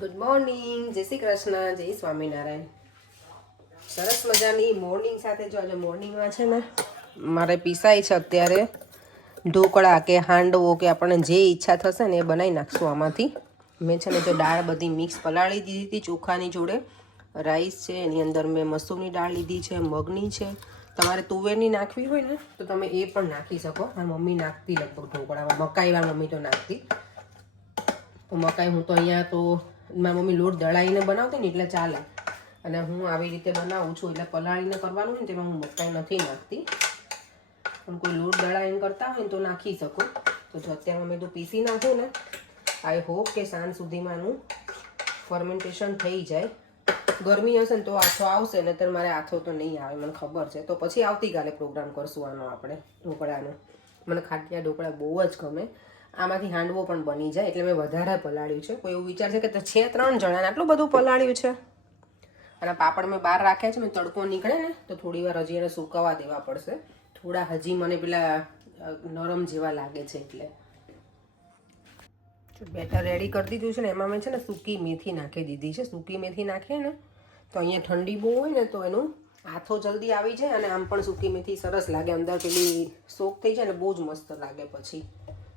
Good morning, જય શ્રી કૃષ્ણ, જય સ્વામિનારાયણ. સરસ મજાની મોર્નિંગ સાથે જો આજે મોર્નિંગમાં છે ને મારે પીસાય છે અત્યારે ઢોકળા કે હાંડવો કે આપણને જે ઈચ્છા થશે ને એ બનાવી નાખશું આમાંથી. મેં છે ને જો દાળ બધી મિક્સ પલાળી દીધી હતી ચોખાની જોડે. રાઈસ છે, એની અંદર મેં મસૂરની દાળ લીધી છે, મગની છે. તમારે તુવેરની નાખવી હોય ને તો તમે એ પણ નાખી શકો. મારી મમ્મી નાખતી લગભગ ઢોકળામાં, મકાઈવાળી મમ્મી તો નાખતી. મકાઈ હું તો અહીંયા તો મારી મમ્મી લોટ દળાવીને બનાવતી ને એટલે ચાલે, અને હું આવી રીતે બનાવું છું એટલે પલાળીને કરવાનું હોય ને તેમાં હું મકાઈ નથી નાખતી. પણ કોઈ લોટ દળાવીને કરતા હોય ને તો નાખી શકો. તો જો અત્યારે મેં તો પીસી નાખું ને, આઈ હોપ કે સાંજ સુધીમાં આનું ફર્મેન્ટેશન થઈ જાય. ગરમી હશે ને તો આથો આવશે, ને ત્યારે મારે આથો તો નહીં આવે, મને ખબર છે. તો પછી આવતીકાલે પ્રોગ્રામ કરશું આનો આપણે ઢોકળાનો. મને ખાટિયા ઢોકળા બહુ જ ગમે. આમાંથી હાંડવો પણ બની જાય એટલે મેં વધારે પલાળ્યું છે. કોઈ એવું વિચારશે કે છે 3 જણાને આટલું બધું પલાળ્યું છે. અને પાપડ મેં બહાર રાખ્યા છે, મેં તડકો નીકળે ને તો થોડી વાર હજી એને સુકાવા દેવા પડશે. થોડા હજી મને પેલા નરમ જેવા લાગે છે એટલે. બેટર રેડી કરી દીધું છે ને, એમાં મેં છે ને સૂકી મેથી નાખી દીધી છે. સૂકી મેથી નાખીએ ને તો અહીંયા ઠંડી બહુ હોય ને તો એનું હાથો જલ્દી આવી જાય, અને આમ પણ સૂકી મેથી સરસ લાગે, અંદર પેલી સોક થઈ જાય ને બહુ જ મસ્ત લાગે પછી.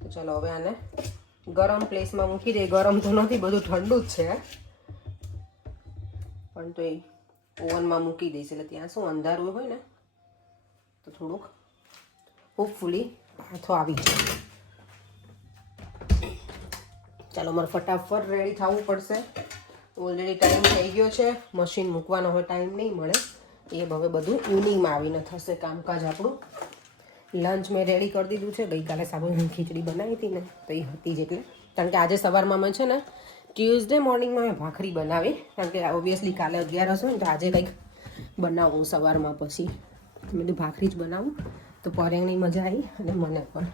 તો ચાલો હવે આને ગરમ પ્લેસમાં મૂકી દઈએ. ગરમ તો નથી, બધું ઠંડુ જ છે, પણ તો એ ઓવનમાં મૂકી દઈશ એટલે ત્યાં શું અંધારું હોય ને તો થોડુંક હોપફુલી હાથો આવી જાય. ચાલો મારે ફટાફટ રેડી થવું પડશે. ઓલરેડી ટાઈમ થઈ ગયો છે, મશીન મૂકવાનો હવે ટાઈમ નહીં મળે. એ હવે બધું ઇવનિંગમાં આવીને થશે કામકાજ આપણું. લંચ મેં રેડી કરી દીધું છે. ગઈકાલે સાબુદાણાની ખીચડી બનાવી હતી ને તો એ હતી જ એટલે. કારણ કે આજે સવારમાં મેં છે ને ટ્યુઝડે મોર્નિંગમાં મેં ભાખરી બનાવી, કારણ કે ઓબ્વિયસલી કાલે 11 હશે ને તો આજે કંઈક બનાવું સવારમાં. પછી મેં કીધું ભાખરી જ બનાવું તો પરેંગની મજા આવી અને મને પણ.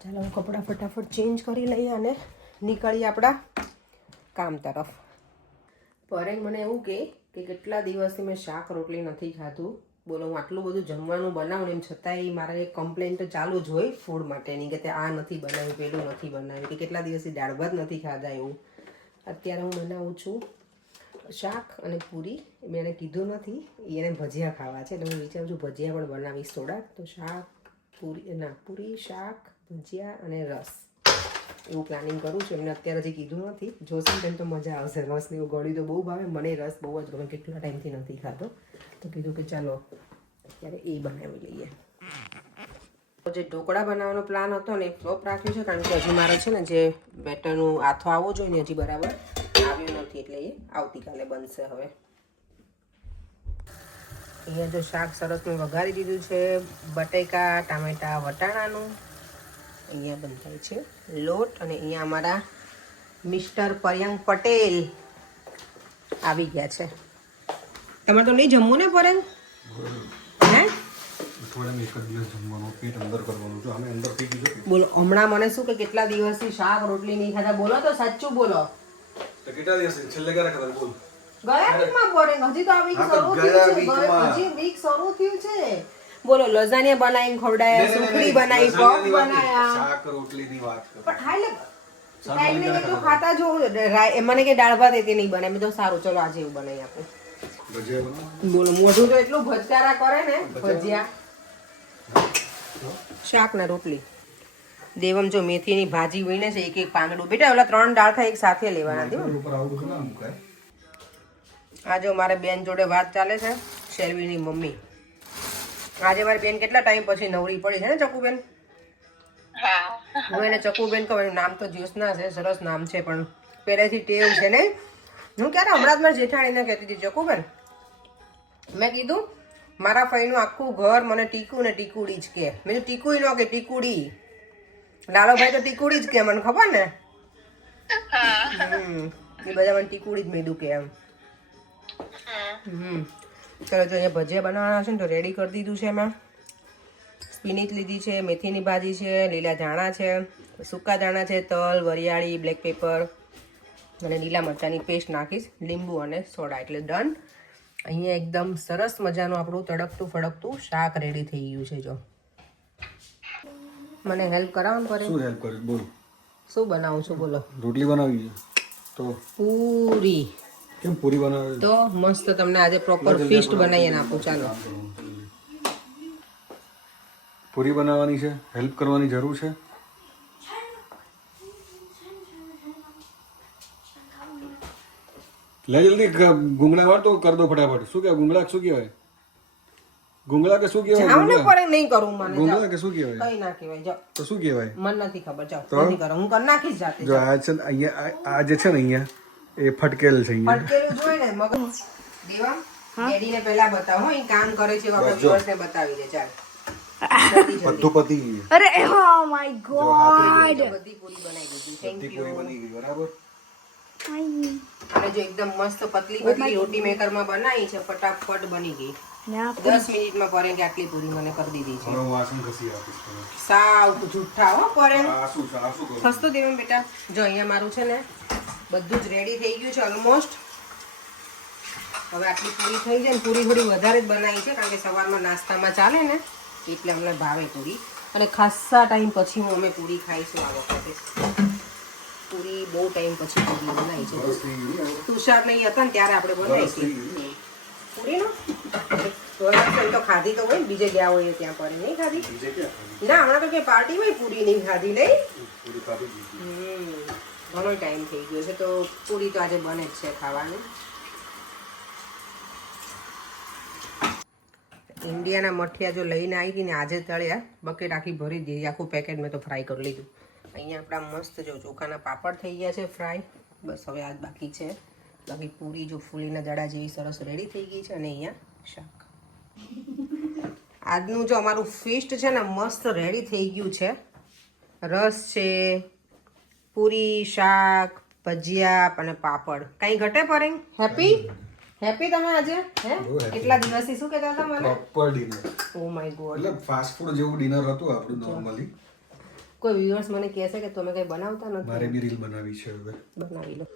ચાલો હું કપડાં ફટાફટ ચેન્જ કરી લઈએ અને નીકળીએ આપણા કામ તરફ. પરેંગ મને એવું કે કેટલા દિવસથી મેં શાક રોટલી નથી ખાધું. બોલો, હું આટલું બધું જમવાનું બનાવું એમ છતાંય મારે એક કમ્પ્લેન તો ચાલુ જ હોય ફૂડ માટેની, કે આ નથી બનાવ્યું, પેલું નથી બનાવ્યું, કે કેટલા દિવસથી દાળ ભાત નથી ખાધા એવું. અત્યારે હું બનાવું છું શાક અને પૂરી. મેં એને કીધું નથી, એને ભજીયા ખાવા છે એટલે હું વિચારું છું ભજીયા પણ બનાવીશ થોડા. તો શાક, પૂરી ના પૂરી, શાક, ભજીયા અને રસ એવું પ્લાનિંગ કરું છું. એમને અત્યારે હજી કીધું નથી, જોશે ને તો મજા આવશે. રસને એવું ગળ્યું તો બહુ ભાવે, મને રસ બહુ જ ગમે, કેટલા ટાઈમથી નથી ખાતો. તો કીધું કે ચાલો અત્યારે એ બનાવી લઈએ. જે ઢોકળા બનાવવાનો પ્લાન હતો ને એ ફ્લોપ રાખ્યું છે, કારણ કે હજી મારે છે ને જે બેટરનું આથો આવવો જોઈએ ને હજી બરાબર આવ્યું નથી, એટલે એ આવતીકાલે બનશે. હવે અહીંયા જો શાક સરસ મેં વઘારી દીધું છે, બટેકા, ટામેટા, વટાણાનું. અહીંયા બંધાય છે લોટ, અને અહીંયા અમારા મિસ્ટર પર્યંગ પટેલ આવી ગયા છે. તમારે તો નહીં જમવું ને પરેંગ? હે બોલો, હમણાં મને શું કે કેટલા દિવસથી શાક રોટલી નહીં ખાધા. બોલો તો સાચું બોલો. કેટલા દિવસ છેલ્લે ક્યારે ખાધા બોલ? ગયા વીકમાં પરેંગ, હજી તો આ વીક શરૂ થયું છે. હજી વીક શરૂ થયું છે. બોલો, લઝાનિયા બનાવીને ખવડાયા, સુખડી બનાવી, પફ બનાવ્યા, શાક રોટલીની વાત કરો. પણ ખાઈ લે ટાઈમ ને કેટલું ખાતા જો. મને કે દાળ ભાત એ નહીં બનાવે, મેં તો સારું ચલો આજે એવું બનાવી આપું. ભજીયા બનાવો. બોલો, મોઢું તો એટલું ભજકારા કરે ને. ભજીયા, શાક ને રોટલી. દેવમ જો મેથીની ભાજી વીણે છે, એક પાંદડું. બેટા ઓલા 3 ડાળખા એક સાથે લેવાના હતી. ઉપર આવું બધું ના મુકાય. આજે મારે બેન જોડે વાત ચાલે છે, શેરવીની મમ્મી. આજે મારી બેન કેટલા ટાઈમ પછી નવરી પડી છે ને ચકુબેન. હું એને ચકુબેન કહું, એનું નામ તો જ્યોત્સના છે, સરસ નામ છે, પણ પહેલેથી ટેવ છે ને. હું ક્યારે હમણાં જ મારી જેઠાણીને કહેતી હતી ચકુબેન, મેં કીધું મારા ફઈનું આખું ઘર મને ટીકું ને ટીકુડી જ કે. મેં ટીકુડી ન કે ટીકુડી. લાલોભાઈ તો ટીકુડી જ કે, મને ખબર ને. એ બધા મને ટીકુડી જ મેં કે એમ. ચલો જો અહીંયા ભજીયા બનાવવાના છે ને તો રેડી કરી દીધું છે. એમાં સ્પિનિચ લીધી છે, મેથીની ભાજી છે, લીલા ધાણા છે, સૂકા ધાણા છે, તલ, વરિયાળી, બ્લેક પેપર અને લીલા મરચાંની પેસ્ટ નાખીશ, લીંબુ અને સોડા, એટલે ડન. અહીંયા એકદમ સરસ મજાનું આપણું તડકતું ફડકતું શાક રેડી થઈ ગયું છે. જો મને હેલ્પ કરાવવાનું પડે. શું હેલ્પ કરીશ બોલ? શું બનાવું છું બોલો? રોટલી બનાવી છે તો પૂરી કેમ પૂરી બનાવે તો મસ્ત તમને આજે પ્રોપર ફીસ્ટ બનાવીને આપું. ચાલો પૂરી બનાવવાની છે, હેલ્પ કરવાની જરૂર છે. લે જલ્દી ગુંગળા વાળ તો કર દો ફટાફટ. શું કહેવાય ગુંગળા શું કહેવાય? ગુંગળા કે શું કહેવાય? જાવ ને પડે નહીં કરું મને. ગુંગળા કે શું કહેવાય? કઈ ના કહેવાય. જાઓ તો શું કહેવાય? મને નથી ખબર. જાઓ નથી કરો. હું કરી નાખીશ જાતે. જો આ છે ને અહીંયા આ જે છે ને અહીંયા એ ફટકેલ છે અહીંયા. ફટકેલું જોઈ ને મગજ દેવા ડેડીને પહેલા બતાવો હો, એ કામ કરે છે આપણે વ્યુઅર્સને બતાવી દે. ચાલ બધું પતી ગયું. અરે oh my god બધી પૂરી બનાવી દીધી. થેન્ક બધી યુ. પૂરી બની ગઈ બરાબર. અને જો એકદમ મસ્ત પતલી પતલી રોટી મેકરમાં બનાવી છે, ફટાફટ બની ગઈ. ના 10 મિનિટમાં પરેન કે આટલી પૂરી મને કરી દીધી છે. હવે હું વાસણ ઘસી આપીશ તમને. સાવ જુઠ્ઠા હો પરેન. આ શું છે? આ શું કરું? સસ્તો દેવું બેટા. જો અહીંયા મારું છે ને બધું જ રેડી થઈ ગયું છે ઓલમોસ્ટ. હવે આટલી પૂરી થઈ જાય ને, પૂરી થોડી વધારે જ બનાવી છે કારણ કે સવારમાં નાસ્તામાં ચાલે ને એટલે અમને ભાવે પૂરી. અને ખાસા ટાઈમ પછી અમે પૂરી ખાઈશું આ વખતે. પૂરી બહુ ટાઈમ પછી પૂરી બનાવી છે. બસ થઈ ગયું ને? તુષાર નહીં હતા ને ત્યારે આપણે બનાવી બસ થઈ હતી ગયું ને? પૂરીનો. તો ખાધી તો હોય ને, બીજે ગયા હોય ત્યાં પર નહીં ખાધી. બીજે ક્યાં ખાધી? ના હમણાં તો કે પાર્ટી હોય પૂરી નહીં ખાધી નહીં. પૂરી ખાધી દીધી. ઘણો ટાઈમ થઈ ગયો છે તો પૂરી તો આજે બને જ છે ખાવાની. ઇન્ડિયાના મઠિયા જો લઈને આવી હતી ને આજે તળ્યા, બકેટ આખી ભરી દીધી, આખું પેકેટ મેં તો ફ્રાય કરી લીધું. અહીંયા આપણા મસ્ત જો ચોખાના પાપડ થઈ ગયા છે ફ્રાય. બસ હવે આજ બાકી છે. બાકી પૂરી જો ફૂલીના દડા જેવી સરસ રેડી થઈ ગઈ છે. અને અહીંયા શાક. આજનું જો અમારું ફીસ્ટ છે ને મસ્ત રેડી થઈ ગયું છે. રસ છે, પૂરી, શાક, ભજીયા અને પાપડ. કઈ ઘટે પડે? હેપી હેપી તમે આજે? હે કેટલા દિવસથી શું કહેતા હતા મને? Proper dinner. Oh my God. એટલે ફાસ્ટ ફૂડ જેવું ડિનર હતું આપણું નોર્મલી. કોઈ વ્યુઅર્સ મને કહે છે કે તમે કંઈ બનાવતા નથી. મારે બી રીલ બનાવી છે હવે. બનાવી લો.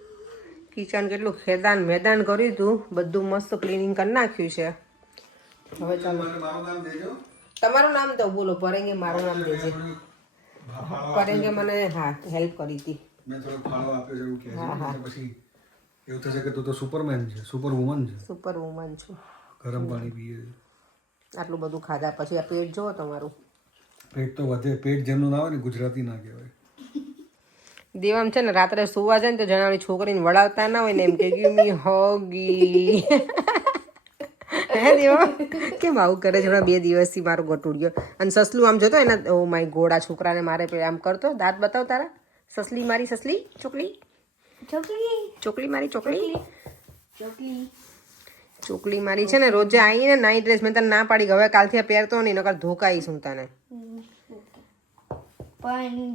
કિચન કેટલું ખેદાન મેદાન કર્યું હતું, બધું મસ્ત ક્લીનિંગ કરી નાખ્યું છે. હવે ચાલો મને મારું નામ દેજો. તમારું નામ તો બોલો. પરેંગે મારું નામ દેજે. પરેંગે મને હા હેલ્પ કરી હતી. મેં થોડો ફાળો આપ્યો છે એવું કહે છે. એટલે પછી એવું થશે કે તું તો સુપરમેન છે, સુપર વુમન છે. સુપર વુમન છું. ગરમ પાણી પીએ છે. આટલું બધું ખાધા પછી આ પેટ જુઓ તમારું. પેટ તો વધે. પેટ જેમનું ના હોય ને ગુજરાતી ના કહેવાય. દેવામ છે ને રાત્રે સુવા જાય ને તો જણાવની છોકરીને વળાવતા ના હોય ને એમ કે ગીવ મી હોગી. હે દેવા કેમ આવું કરે છે? 2 દિવસથી મારું ગટુડ ગયો. અને સસલું આમ જોતો એના ઓ માય ગોડા છોકરાને મારે આમ કરતો. દાંત બતાવ તારા. સસલી મારી સસલી ચોકલી ચોકલી ચોકલી મારી ચોકલી ચોકલી ચોકલી મારી છે ને રોજે આવીને નાઈ ડ્રેસ મેં તને ના પાડી હવે કાલથી આ પહેરતો નહીં નકર ધોકાઈશ હું તને. પણ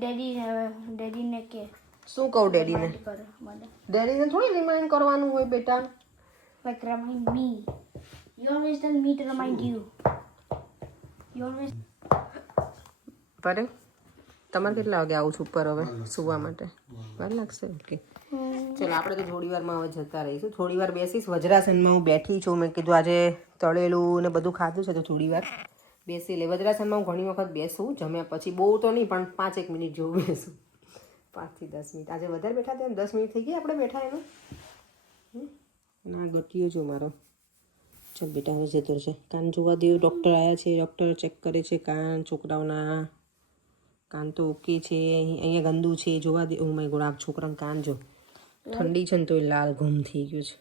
ડેડીને કે શું કહું ડેડીને? કરો મને ડેડીને થોડી રિમાઇન્ડ કરવાનું હોય બેટા. like remind me. You always tell me to remind you. You always પરે તમારે કેટલા વાગે આવું છું ઉપર હવે સુવા માટે? વાર લાગશે? ઓકે ચાલો આપણે તો થોડી વારમાં હવે જતા રહીશું. થોડી વાર બેસીશ. વજ્રાસનમાં હું બેઠી છું. મેં કીધું આજે તળેલું ને બધું ખાધું છે તો થોડી વાર બેસી લે. વજ્રાસનમાં હું ઘણી વખત બેસું જમ્યા પછી. બહુ તો નહીં પણ 5-1 મિનિટ જેવું બેસું. 5 થી 10 મિનિટ. આજે વધારે બેઠા હતા 10 મિનિટ થઈ ગઈ આપણે બેઠા એનું. ના ગટ્યો જો મારો. ચાલ બેટા હવે જતો છે. કાન જોવા દેવું. ડૉક્ટર આવ્યા છે. ડૉક્ટર ચેક કરે છે કાન છોકરાઓના. કાન તો ઓકે છે. અહીંયા ગંદુ છે જોવા દે. ઓ માય ગોડ આ છોકરાનું કાન જો ઠંડી છે ને તોય લાલ ઘૂમ થઈ ગયું છે.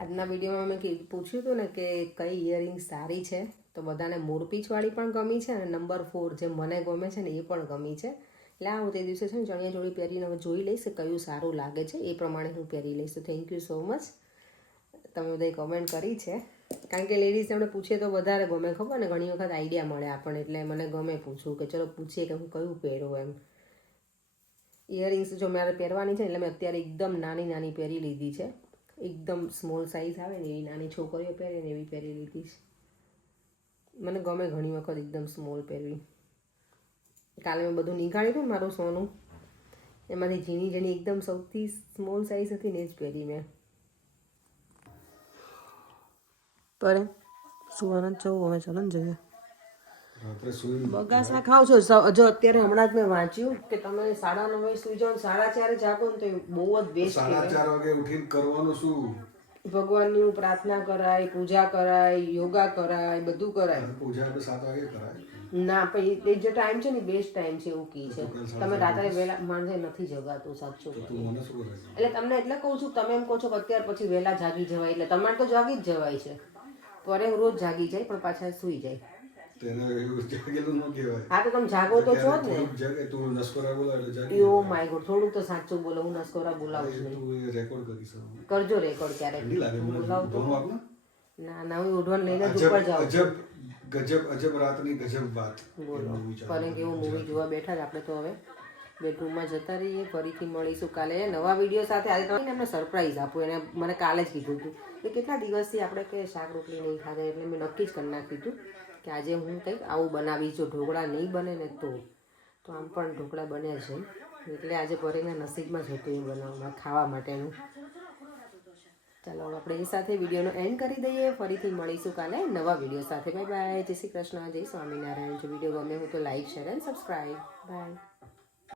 આજના વિડીયોમાં મેં પૂછ્યું હતું ને કે કઈ ઇયરિંગ સારી છે તો બધાને મોરપીંછવાળી પણ ગમી છે અને નંબર 4 જે મને ગમે છે ને એ પણ ગમી છે. એટલે હું તે દિવસે છે ને ચણિયાચોળી પહેરીને હવે જોઈ લઈશ કયું સારું લાગે છે એ પ્રમાણે હું પહેરી લઈશ. તો થેન્ક યુ સો મચ. તમે બધાએ કમેન્ટ કરી છે કારણ કે લેડીઝને આપણે પૂછીએ તો વધારે ગમે. ખબર ને ઘણી વખત આઈડિયા મળે આપણને એટલે મને ગમે પૂછવું કે ચલો પૂછીએ કે હું કયું પહેરું એમ. ઇયરિંગ્સ જો મારે પહેરવાની છે એટલે મેં અત્યારે એકદમ નાની નાની પહેરી લીધી છે. એકદમ સ્મોલ સાઇઝ આવે ને એવી નાની છોકરીઓ પહેરે ને એવી પહેરી લીધી છે. મને ગમે ઘણી વખત એકદમ સ્મોલ પહેરવી. કાલે મેં બધું નીકાળ્યું હતું મારું સોનું એમાંથી ઝીણી ઝીણી એકદમ સૌથી સ્મોલ સાઇઝ હતી ને જ પહેરી મેં. પર સુવાના જ જવું હવે ચાલો ને જઈએ. રાત્રે સુઈ બગાસા ખાવ છો જો અત્યારે હમણાં જ મેં વાંચ્યું કે તમે 9:30 સુઈ જાઓ 4:30 જાગો ને તો એ બહુ જ બેસ્ટ 4:30 વાગે ઉઠીને કરવાનું શું? ભગવાનની પ્રાર્થના કરાય, પૂજા કરાય, યોગા કરાય, બધું કરાય. પૂજા આપણે 7 વાગે કરાય. ના પણ એ જે ટાઈમ છે ને બેસ્ટ ટાઈમ છે એવું કી છે. તમે રાત્રે વહેલા માણસે નથી જગાતું સાચું. તું મને શું કરે? એટલે તમને એટલે કહું છું તમે એમ કહો છો કે અત્યાર પછી વહેલા જાગી જવાય એટલે તમારે તો જાગી જ જવાય છે. પરે રોજ જાગી જાય પણ પાછા સુઈ જાય. તેને એવું જાગેલું ન કહેવાય. હા તો તમે જાગો તો છો જ ને. જાગે તું નસ્કોરા બોલાવ એટલે જાગે. ઓ માય ગોડ થોડુંક તો સાચું બોલો હું નસ્કોરા બોલાવું જ નહીં. તું એ રેકોર્ડ કરી શકો. કરજો રેકોર્ડ ક્યારેક. ઠંડી લાગે મને ઘણું આપને. ના ના હું ઉઠવાને લઈને જ ઉપર જાઉં છું. અજબ રાતની ગજબ વાત. બોલો ફરી કેવું મૂવી જોવા બેઠા જ આપણે તો હવે બેડરૂમમાં જતા રહીએ. ફરીથી મળીશું કાલે નવા વિડીયો સાથે. આજે તમે એમને સરપ્રાઈઝ આપું એને મને કાલે જ કીધું હતું કે કેટલા દિવસથી આપણે કે શાક રોટલી નહીં ખાધા એટલે મેં નક્કી જ કરી નાખ્યું હતું કે આજે હું કંઈક આવું બનાવીશ. જો ઢોકળા નહીં બને ને તો આમ પણ ઢોકળા બન્યા છે એટલે આજે પરેના નસીબમાં જ હતું એ બનાવવા ખાવા માટેનું. ચાલો આપણે એ સાથે વિડીયોનો એન્ડ કરી દઈએ. ફરીથી મળીશું કાલે નવા વિડીયો સાથે. Bye bye. જય શ્રી કૃષ્ણ. જય સ્વામિનારાયણ. જો વિડીયો ગમે હોય તો like share and subscribe. By.